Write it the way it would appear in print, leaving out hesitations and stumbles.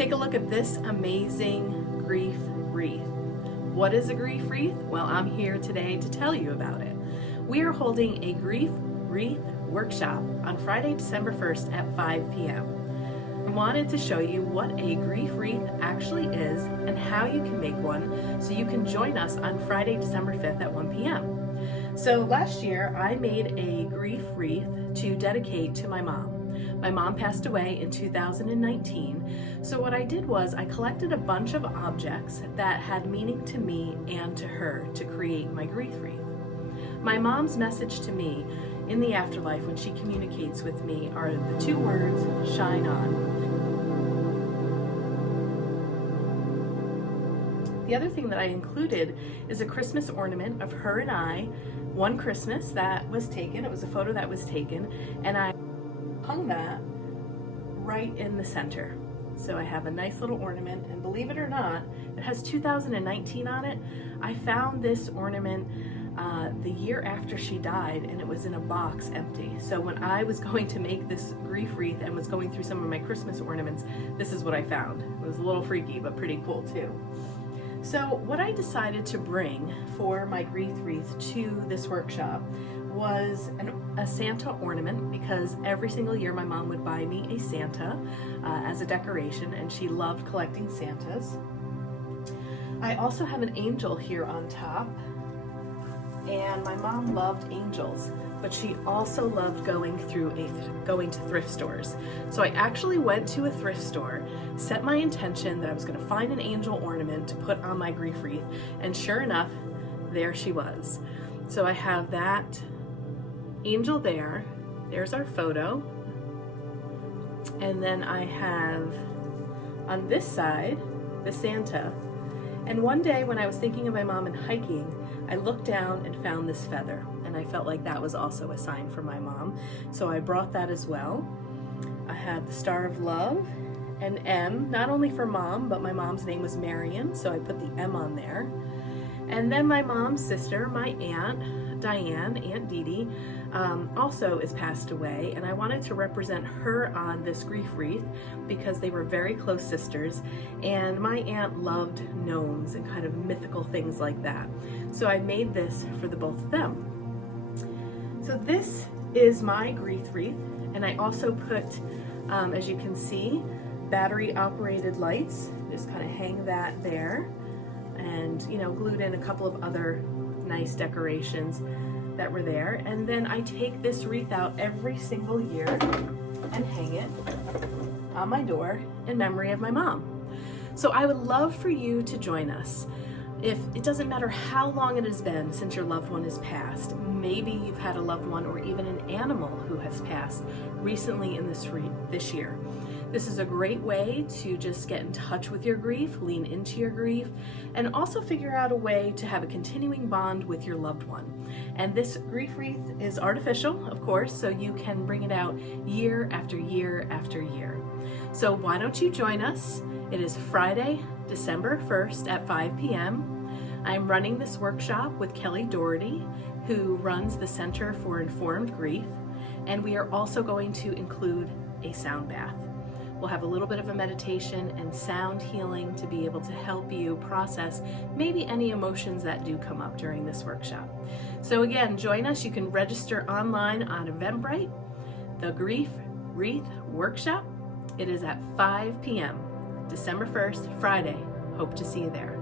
Take a look at this amazing grief wreath. What is a grief wreath? Well, I'm here today to tell you about it. We are holding a grief wreath workshop on Friday, December 1st at 5 p.m. I wanted to show you what a grief wreath actually is and how you can make one so you can join us on Friday, December 5th at 1 p.m. So last year I made a grief wreath to dedicate to my mom. My mom passed away in 2019, so what I did was I collected a bunch of objects that had meaning to me and to her to create my grief wreath. My mom's message to me in the afterlife when she communicates with me are the two words, shine on. The other thing that I included is a Christmas ornament of her and I, one Christmas that was taken, it was a photo that was taken, and I hung that right in the center. So I have a nice little ornament, and believe it or not, it has 2019 on it. I found this ornament the year after she died, and it was in a box empty. So when I was going to make this grief wreath and was going through some of my Christmas ornaments, this is what I found. It was a little freaky, but pretty cool too. So what I decided to bring for my grief wreath to this workshop was a Santa ornament, because every single year my mom would buy me a Santa as a decoration, and she loved collecting Santas. I also have an angel here on top, and my mom loved angels, but she also loved going to thrift stores. So I actually went to a thrift store, set my intention that I was going to find an angel ornament to put on my grief wreath, and sure enough, there she was. So I have that angel there. There's our photo. And then I have on this side the Santa. And one day when I was thinking of my mom and hiking, I looked down and found this feather, and I felt like that was also a sign for my mom. So I brought that as well. I have the Star of Love, an M, not only for mom, but my mom's name was Marion, so I put the M on there. And then my mom's sister, my aunt, Diane, Aunt Dee Dee, also is passed away, and I wanted to represent her on this grief wreath because they were very close sisters, and my aunt loved gnomes and kind of mythical things like that. So I made this for the both of them. So this is my grief wreath, and I also put, as you can see, battery operated lights. Just kind of hang that there, and glued in a couple of other nice decorations that were there. And then I take this wreath out every single year and hang it on my door in memory of my mom. So I would love for you to join us. If it doesn't matter how long it has been since your loved one has passed, maybe you've had a loved one or even an animal who has passed recently in this year. This is a great way to just get in touch with your grief, lean into your grief, and also figure out a way to have a continuing bond with your loved one. And this grief wreath is artificial, of course, so you can bring it out year after year after year. So why don't you join us? It is Friday, December 1st at 5 p.m. I'm running this workshop with Kelly Doherty, who runs the Center for Informed Grief, and we are also going to include a sound bath. We'll have a little bit of a meditation and sound healing to be able to help you process maybe any emotions that do come up during this workshop. So again, join us. You can register online on Eventbrite, the Grief Wreath Workshop. It is at 5 p.m. December 1st, Friday. Hope to see you there.